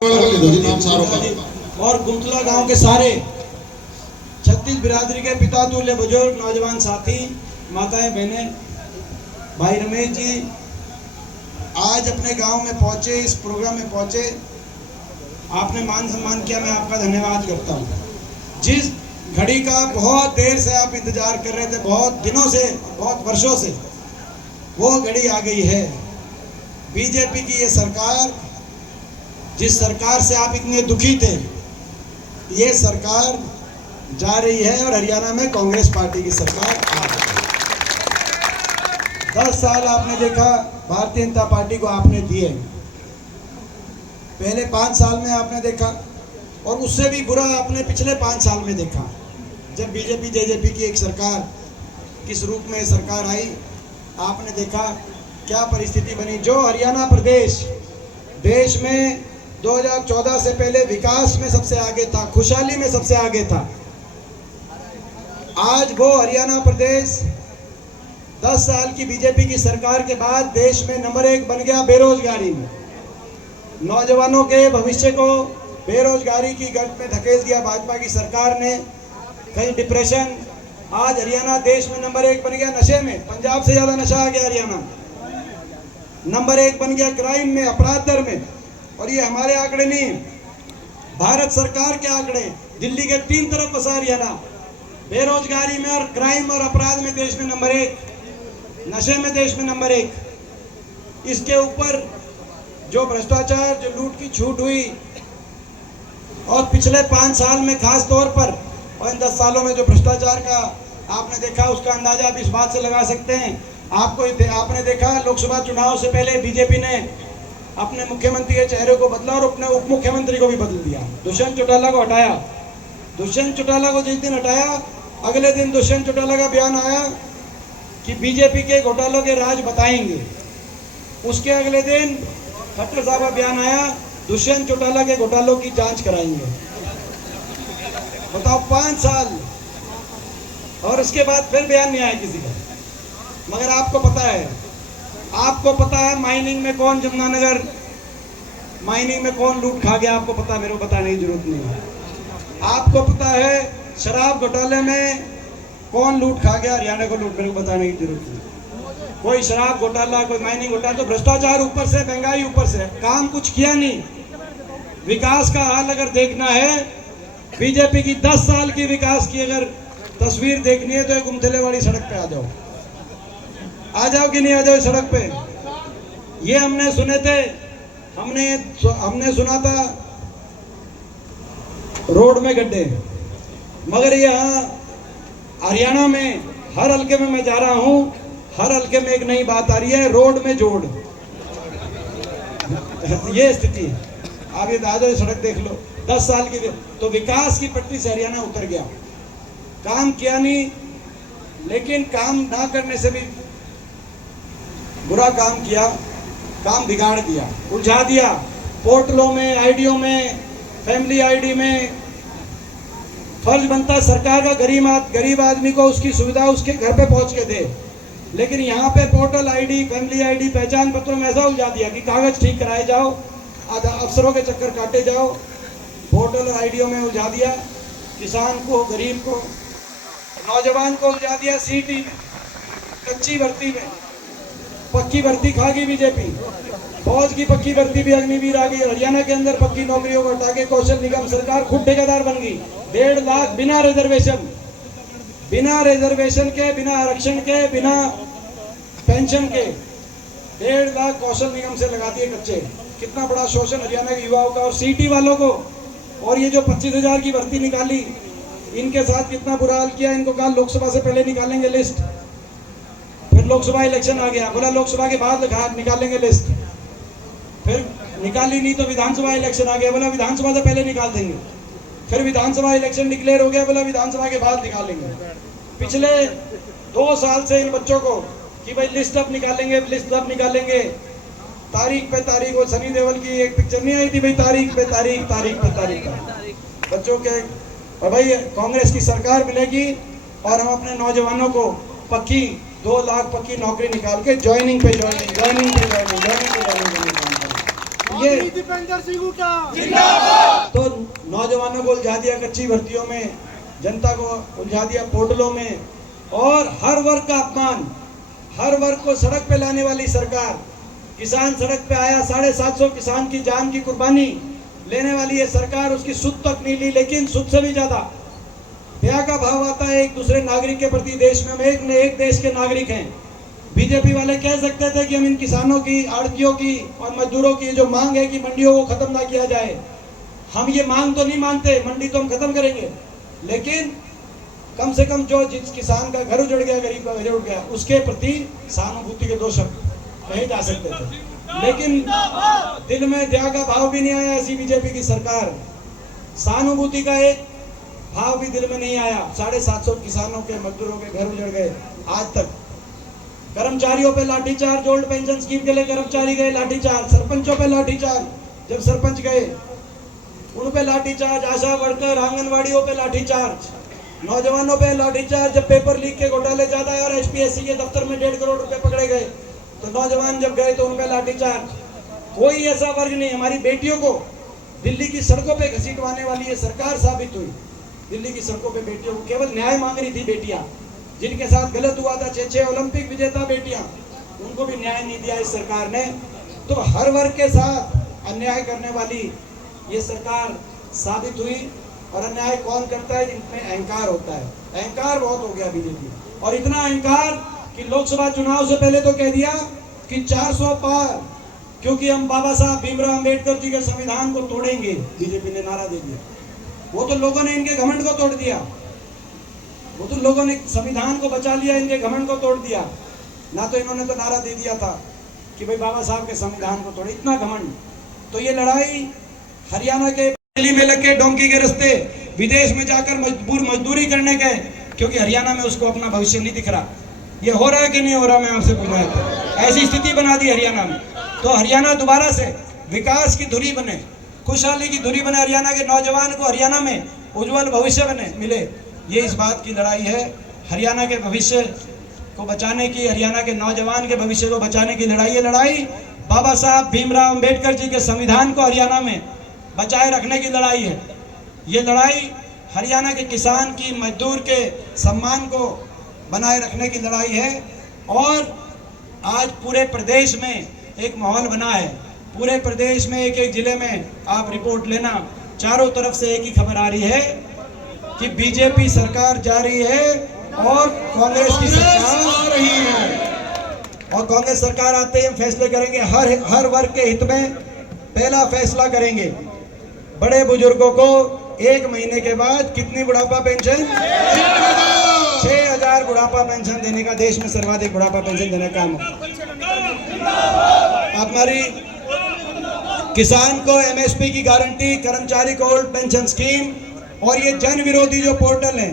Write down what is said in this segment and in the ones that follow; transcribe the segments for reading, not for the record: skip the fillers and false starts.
और गुमतला गांव के सारे 36 बिरादरी के पिता तुल्य बुजुर्ग नौजवान साथी, माताएं, बहनें, भाई रमेश जी आज अपने गांव में पहुंचे, इस प्रोग्राम में पहुंचे, आपने मान सम्मान किया, मैं आपका धन्यवाद करता हूं। जिस घड़ी का बहुत देर से आप इंतजार कर रहे थे, बहुत दिनों से, बहुत वर्षों से, वो घड़ी आ गई है। बीजेपी की ये सरकार, जिस सरकार से आप इतने दुखी थे, ये सरकार जा रही है और हरियाणा में कांग्रेस पार्टी की सरकार आ रही है। 10 साल आपने देखा भारतीय जनता पार्टी को आपने दिए, पहले 5 साल में आपने देखा, और उससे भी बुरा आपने पिछले 5 साल में देखा, जब बीजेपी जेजेपी की एक सरकार किस रूप में सरकार आई। आपने देखा क्या परिस्थिति बनी। जो हरियाणा प्रदेश देश में 2014 से पहले विकास में सबसे आगे था, खुशहाली में सबसे आगे था, आज वो हरियाणा प्रदेश 10 साल की बीजेपी की सरकार के बाद देश में नंबर 1 बन गया बेरोजगारी में। नौजवानों के भविष्य को बेरोजगारी की गर्त में धकेल दिया भाजपा की सरकार ने। कहीं डिप्रेशन, आज हरियाणा देश में नंबर 1 बन गया नशे में, पंजाब से ज्यादा नशा आ गया हरियाणा। नंबर 1 बन गया क्राइम में, अपराध दर में। और ये हमारे आंकड़े नहीं, भारत सरकार के आंकड़े। दिल्ली के 3 तरफ बसा हरियाणा, बेरोजगारी में और क्राइम और अपराध में देश में नंबर 1, नशे में देश में नंबर 1। इसके ऊपर जो भ्रष्टाचार, जो लूट की छूट हुई, और पिछले 5 साल में खास तौर पर, और इन 10 सालों में जो भ्रष्टाचार का आपने देखा, उसका अंदाजा आप इस बात से लगा सकते हैं। आपने देखा लोकसभा चुनाव से पहले बीजेपी ने अपने मुख्यमंत्री के चेहरे को बदला और अपने उप मुख्यमंत्री को भी बदल दिया। दुष्यंत चौटाला को हटाया। दुष्यंत चौटाला को जिस दिन हटाया, अगले दिन दुष्यंत चौटाला का बयान आया कि बीजेपी के घोटालों के राज बताएंगे। उसके अगले दिन खट्टर साहब का बयान आया, दुष्यंत चौटाला के घोटालों की जांच कराएंगे। बताओ, 5 साल, और उसके बाद फिर बयान नहीं आया किसी का। मगर आपको पता है माइनिंग में कौन, जमुनानगर माइनिंग में कौन लूट खा गया, आपको पता है, मेरे को बताने की जरूरत नहीं है। आपको पता है शराब घोटाले में कौन लूट खा गया, हरियाणा को लूट, मेरे को बताने की जरूरत नहीं। कोई शराब घोटाला, कोई माइनिंग घोटाला, तो भ्रष्टाचार ऊपर से, महंगाई ऊपर से, काम कुछ किया नहीं। विकास का हाल अगर देखना है, बीजेपी की 10 साल की विकास की अगर तस्वीर देखनी है, तो गुमथले वाली सड़क पे आ जाओ कि नहीं आ जाओ सड़क पे। ये हमने सुने थे, हमने सुना था रोड में गड्ढे, मगर यहाँ हरियाणा में हर हल्के में मैं जा रहा हूँ, हर हल्के में एक नई बात आ रही है, रोड में जोड़। ये स्थिति है। आप ये आ जाओ, सड़क देख लो, 10 साल की। तो विकास की पट्टी से हरियाणा उतर गया, काम किया नहीं। लेकिन काम ना करने से भी बुरा काम किया, काम बिगाड़ दिया, उलझा दिया। पोर्टलों में, आईडियो में, फैमिली आईडी में। फर्ज बनता है सरकार का गरीब आदमी को उसकी सुविधा उसके घर पे पहुंच के दे, लेकिन यहाँ पे पोर्टल आईडी, फैमिली आईडी, पहचान पत्रों में ऐसा उलझा दिया कि कागज ठीक कराए जाओ, अफसरों के चक्कर काटे जाओ, पोर्टल आईडियो में उलझा दिया। किसान को, गरीब को, नौजवान को उलझा दिया सीटी में, कच्ची भर्ती में। पक्की भर्ती खा गई बीजेपी, फौज की पक्की भर्ती भी अग्निवीर आ गई। हरियाणा के अंदर पक्की नौकरियों को हटा के कौशल निगम सरकार खुद ठेकेदार बन गई। 1.5 लाख बिना रिजर्वेशन के, बिना आरक्षण के, बिना पेंशन के 1.5 लाख कौशल निगम से लगा दिए कच्चे। कितना बड़ा शोषण हरियाणा के युवाओं का। और सीटी वालों को, और ये जो 25,000 की भर्ती निकाली, इनके साथ कितना बुरा हाल किया। इनको कहा लोकसभा से पहले निकालेंगे लिस्ट, फिर लोकसभा इलेक्शन आ गया, बोला लोकसभा के बाद निकालेंगे लिस्ट, फिर निकाली नहीं तो विधानसभा इलेक्शन आ गया, बोला विधानसभा से पहले निकाल देंगे, फिर विधानसभा इलेक्शन डिक्लेयर हो गया, बोला विधानसभा के बाद निकालेंगे। पिछले 2 साल से इन बच्चों को कि भाई लिस्ट अब निकालेंगे, तारीख पे तारीख। वो सनी देओल की एक पिक्चर नहीं आई थी भाई, तारीख पे तारीख बच्चों के। और भाई कांग्रेस की सरकार मिलेगी और हम अपने नौजवानों को पक्की 2 लाख पक्की नौकरी निकाल के ज्वाइनिंग पे ज्वाइनिंग ये दीपेंद्र सिंह का तो नौजवानों को उलझा दिया कच्ची भर्तियों में, जनता को उलझा दिया पोर्टलों में, और हर वर्ग का अपमान, हर वर्ग को सड़क पे लाने वाली सरकार। किसान सड़क पे आया, 750 किसान की जान की कुर्बानी लेने वाली ये सरकार, उसकी सुध तक नहीं ली, लेकिन सुध से भी ज्यादा दया का भाव आता है एक दूसरे नागरिक के प्रति। देश में हम एक देश के नागरिक हैं। बीजेपी वाले कह सकते थे कि हम इन किसानों की, आड़तियों की और मजदूरों की जो मांग है कि मंडियों को खत्म ना किया जाए, हम ये मांग तो नहीं मानते, मंडी तो हम खत्म करेंगे, लेकिन कम से कम जो जिस किसान का घर उजड़ गया, गरीब का घर उजड़ गया, उसके प्रति सहानुभूति के 2 शब्द कहे जा सकते थे। लेकिन दिल में दया का भाव भी नहीं आया ऐसी बीजेपी की सरकार। सहानुभूति का एक भाव भी दिल में नहीं आया। 750 किसानों के, मजदूरों के घर उजड़ गए। आज तक कर्मचारियों पे लाठीचार्ज, ओल्ड पेंशन स्कीम के लिए कर्मचारी गए लाठीचार्ज, सरपंचों पे लाठीचार्ज, जब सरपंच गए उन पे लाठीचार्ज, आशा वर्कर, आंगनवाड़ियों पे लाठीचार्ज, नौजवानों पे लाठीचार्ज। जब पेपर लीक के घोटाले ज्यादा है और एचपीएससी के दफ्तर में 1.5 करोड़ रुपए पकड़े गए, तो नौजवान जब गए तो उन पे लाठीचार्ज। कोई ऐसा वर्ग नहीं, हमारी बेटियों को दिल्ली की सड़कों पे घसीटवाने वाली ये सरकार साबित हुई। दिल्ली की सड़कों पे बेटियों को केवल न्याय मांग रही थी बेटियां, जिनके साथ गलत हुआ था, 6 ओलंपिक विजेता बेटियां, उनको भी न्याय नहीं दिया इस सरकार ने। तो हर वर्ग के साथ अन्याय करने वाली ये सरकार साबित हुई। और अन्याय कौन करता है? जिनमें अहंकार होता है। अहंकार बहुत हो गया बीजेपी, और इतना अहंकार कि लोकसभा चुनाव से पहले तो कह दिया कि 400 पार, क्योंकि हम बाबा साहब भीमराव अंबेडकर जी के संविधान को तोड़ेंगे। बीजेपी ने नारा दे दिया। वो तो लोगों ने इनके घमंड को तोड़ दिया, वो तो लोगों ने संविधान को बचा लिया, इनके घमंड को तोड़ दिया ना। तो इन्होंने तो नारा दे दिया था कि भाई बाबा साहब के संविधान को तोड़े, इतना घमंड। तो ये लड़ाई हरियाणा के दिल्ली में लग के डोंकी के रास्ते विदेश में जाकर मजदूरी करने गए, क्योंकि हरियाणा में उसको अपना भविष्य नहीं दिख रहा। ये हो रहा है कि नहीं हो रहा? मैं आपसे पूछना है। ऐसी स्थिति बना दी हरियाणा में। तो हरियाणा दोबारा से विकास की धुरी बने, खुशहाली की धुरी बने, हरियाणा के नौजवान को हरियाणा में उज्जवल भविष्य बने मिले, ये इस बात की लड़ाई है। हरियाणा के भविष्य को बचाने की, हरियाणा के नौजवान के भविष्य को बचाने की लड़ाई। ये लड़ाई बाबा साहब भीमराव अंबेडकर जी के संविधान को हरियाणा में बचाए रखने की लड़ाई है। ये लड़ाई हरियाणा के किसान की, मजदूर के सम्मान को बनाए रखने की लड़ाई है। और आज पूरे प्रदेश में एक माहौल बना है। पूरे प्रदेश में एक एक जिले में आप रिपोर्ट लेना, चारों तरफ से एक ही खबर आ रही है कि बीजेपी सरकार जा रही है और कांग्रेस की सरकार आ रही है। और कांग्रेस सरकार आते ही फैसले करेंगे हर वर्ग के हित में। पहला फैसला करेंगे, बड़े बुजुर्गों को 1 महीने के बाद कितनी बुढ़ापा पेंशन? 6,000 बुढ़ापा पेंशन देने का, देश में सर्वाधिक बुढ़ापा पेंशन देने का काम। हमारी किसान को एमएसपी की गारंटी, कर्मचारी को ओल्ड पेंशन स्कीम, और ये जन विरोधी जो पोर्टल है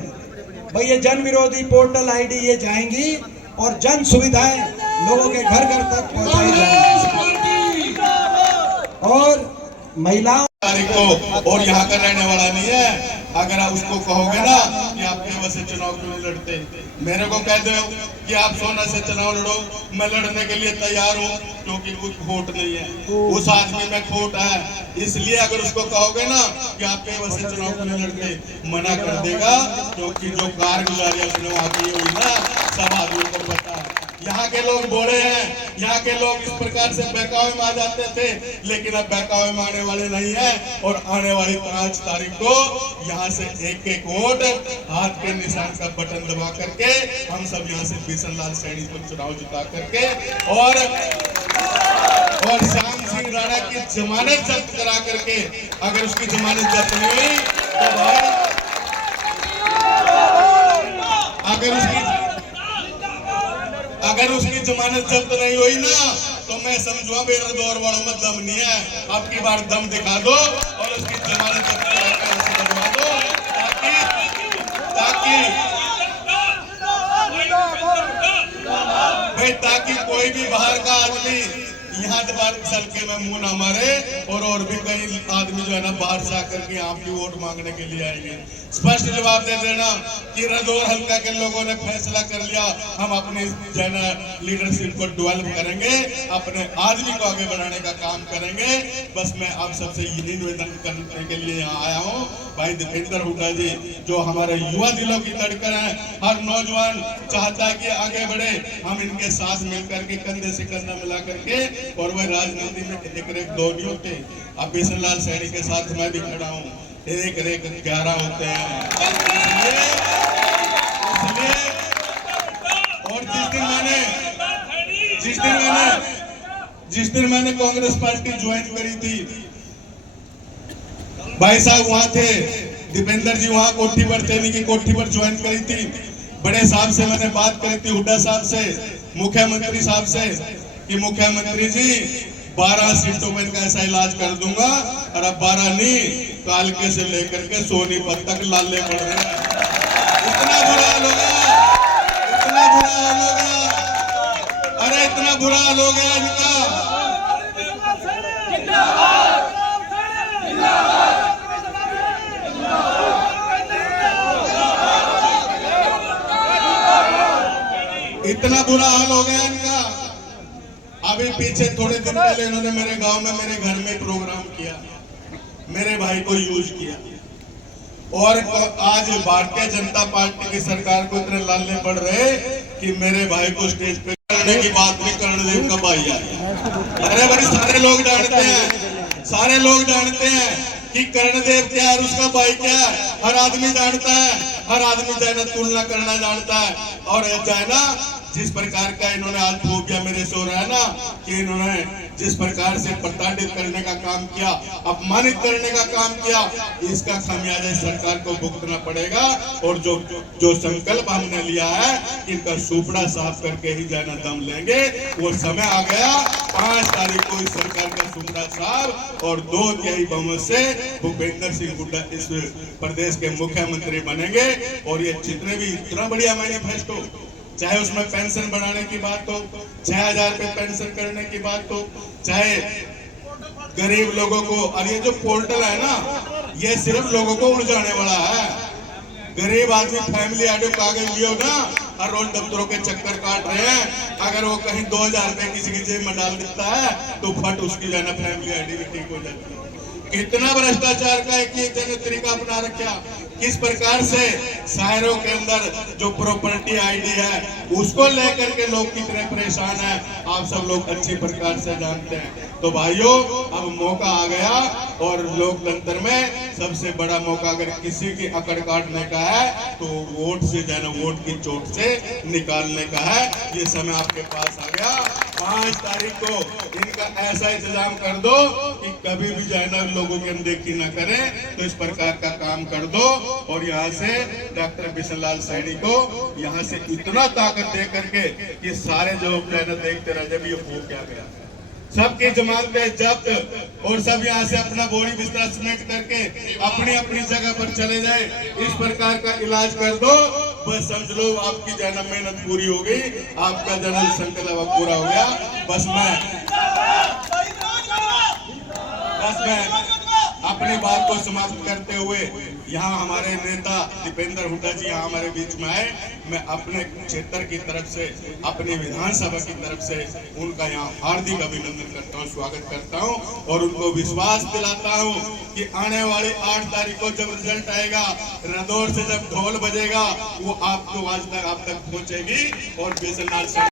भाई, ये जन विरोधी पोर्टल आईडी ये जाएंगी और जन सुविधाएं लोगों के घर घर तक पहुंचाई जाएंगी। और महिलाओं को, और यहाँ का रहने वाला नहीं है। अगर आप उसको कहोगे ना कि आप केवल से चुनाव क्यों नहीं लड़ते, मेरे को कह दो कि आप सोना से चुनाव लड़ो, मैं लड़ने के लिए तैयार हूँ, क्योंकि कुछ खोट नहीं है, उस आदमी में खोट है। इसलिए अगर उसको कहोगे ना कि आप केवल से चुनाव क्यों नहीं लड़ते, मना कर देगा, क्योंकि जो कारगुजारी उसने वहाँ की हुई ना, सब आदमियों को पता है। यहाँ के लोग बोले हैं, यहाँ के लोग इस प्रकार से बहकावे में आ जाते थे, लेकिन अब बहकावे में आने वाले नहीं है। और आने वाली 5 तारीख को यहाँ से एक वोट हाथ के निशान का बटन दबा करके हम सब यहाँ से बिशन लाल सैनी को चुनाव जिता करके और श्याम सिंह राणा की जमानत जब्त करा करके, अगर उसकी जमानत जब्त नहीं हुई तो भाई, अगर उसकी जमानत जब्त नहीं हुई ना, तो मैं समझूंगा मेरा दौर वालों में दम नहीं है। अब की बार दम दिखा दो और उसकी जमानत जब्त करवा दो, ताकि कोई भी बाहर का आदमी यहाँ बार चल के मैं मुंह ना मारे और भी कई आदमी जो है ना बाहर से आकर के आपकी वोट मांगने के लिए आएंगे। स्पष्ट जवाब दे देना कि रदौर हल्का के लोगों ने फैसला कर लिया, हम अपनी जो है ना लीडरशिप को डेवलप करेंगे, अपने आदमी को आगे बढ़ाने का काम करेंगे। बस मैं आप सबसे यही निवेदन करने के लिए यहाँ आया हूँ। भाई दीपेंद्र हुड्डा जी जो हमारे युवा दिलों की धड़कन है, हर नौजवान चाहता है कि आगे बढ़े, हम इनके साथ मिलकर के कंधे से कंधा मिला करके, और वह राजनीति में एक दो नहीं होते। अब बिशनलाल सैनी के साथ मैं भी खड़ा हूँ, एक 11 होते हैं। इसलिए और जिस दिन मैंने कांग्रेस पार्टी ज्वाइन करी थी, भाई साहब वहां थे, दीपेंद्र जी वहां कोठी पर थे, की कोठी पर ज्वाइन करी थी। बड़े साहब से मैंने बात करी थी, हुड्डा साहब से, मुख्यमंत्री साहब से, कि मुख्यमंत्री जी 12 सीटों में कैसा इलाज कर दूंगा, और अब 12 नहीं, कालके से लेकर के सोनीपत तक लाले पड़ रहे हैं। इतना बुरा हाल हो गया, इतना बुरा हाल हो गया, अरे इतना बुरा हाल हो गया इनका। इतना बुरा हाल हो गया इनका। अभी पीछे थोड़े दिन पहले इन्होंने मेरे गांव में, मेरे घर में प्रोग्राम किया, मेरे भाई को यूज किया, और आज भारतीय जनता पार्टी की सरकार को इतने लालने पड़ रहे कि मेरे भाई को स्टेज पे करने की बात नहीं करने देव का भाई है। अरे भाई सारे लोग जानते हैं, सारे लोग जानते हैं कि कर्णदेव क्या है, उसका भाई क्या है, हर आदमी जानता है, हर आदमी जो है ना तुलना करना जानता है। और जो है ना जिस प्रकार का इन्होंने आज फोबिया मेरे से हो रहा है ना, कि इन्होंने जिस प्रकार से प्रताड़ित करने का काम किया, अपमानित करने का काम किया, इसका खामियाजा सरकार को भुगतना पड़ेगा। और जो संकल्प हमने लिया है, इनका सुपड़ा साफ करके ही जाना दम लेंगे। वो समय आ गया, 5 तारीख को इस सरकार का सुपड़ा साफ और 2/3 बहुमत से भूपेंद्र सिंह हुड्डा इस प्रदेश के मुख्यमंत्री बनेंगे। और ये जितने भी इतना बढ़िया मैनिफेस्टो, चाहे उसमें पेंशन बढ़ाने की बात हो, 6000 रुपए पेंशन करने की बात हो, चाहे गरीब लोगों को, और ये जो पोर्टल है ना, ये सिर्फ लोगों को उलझाने वाला है। गरीब आदमी फैमिली ऑडियो कागज लियो ना, हर रोज दफ्तरों के चक्कर काट रहे हैं, अगर वो कहीं 2000 रुपए किसी की जेब में डाल देता है तो फट उसकी जो है ना फैमिली आईडी भी ठीक हो जाती है। कितना भ्रष्टाचार का एक तरीका अपना रखा, किस प्रकार से शहरों के अंदर जो प्रॉपर्टी आईडी है उसको लेकर के लोग कितने परेशान हैं, आप सब लोग अच्छी प्रकार से जानते हैं। तो भाइयों, अब मौका आ गया, और लोकतंत्र में सबसे बड़ा मौका अगर किसी की अकड़ काटने का है तो वोट से जाना, वोट की चोट से निकालने का है। ये समय आपके पास आ गया। 5 तारीख को इनका ऐसा इंतजाम कर दो कि कभी भी जाना लोगों की अनदेखी न करें, तो इस प्रकार का काम कर दो। और यहाँ से डॉक्टर बिशनलाल सैनी को यहाँ से इतना ताकत दे करके कि सारे जो देखते रह जब ये हो क्या गया, सबकी जमानतें जब्त, और सब यहाँ से अपना बोरी बिस्तर समेट करके अपनी अपनी जगह पर चले जाए। इस प्रकार का इलाज कर दो, बस समझ लो आपकी जन्म मेहनत पूरी हो गई, आपका जन्म संकल्प पूरा हो गया। बस मैं अपनी बात को समाप्त करते हुए, यहाँ हमारे नेता दीपेंद्र हुड्डा जी यहाँ हमारे बीच में आए, मैं अपने क्षेत्र की तरफ से, अपनी विधानसभा की तरफ से उनका यहाँ हार्दिक अभिनंदन करता हूँ, स्वागत करता हूँ, और उनको विश्वास दिलाता हूँ कि आने वाली 8 तारीख को जब रिजल्ट आएगा, रदौर से जब ढोल बजेगा, वो आपको आज तक आप तक पहुँचेगी। और बिशनलाल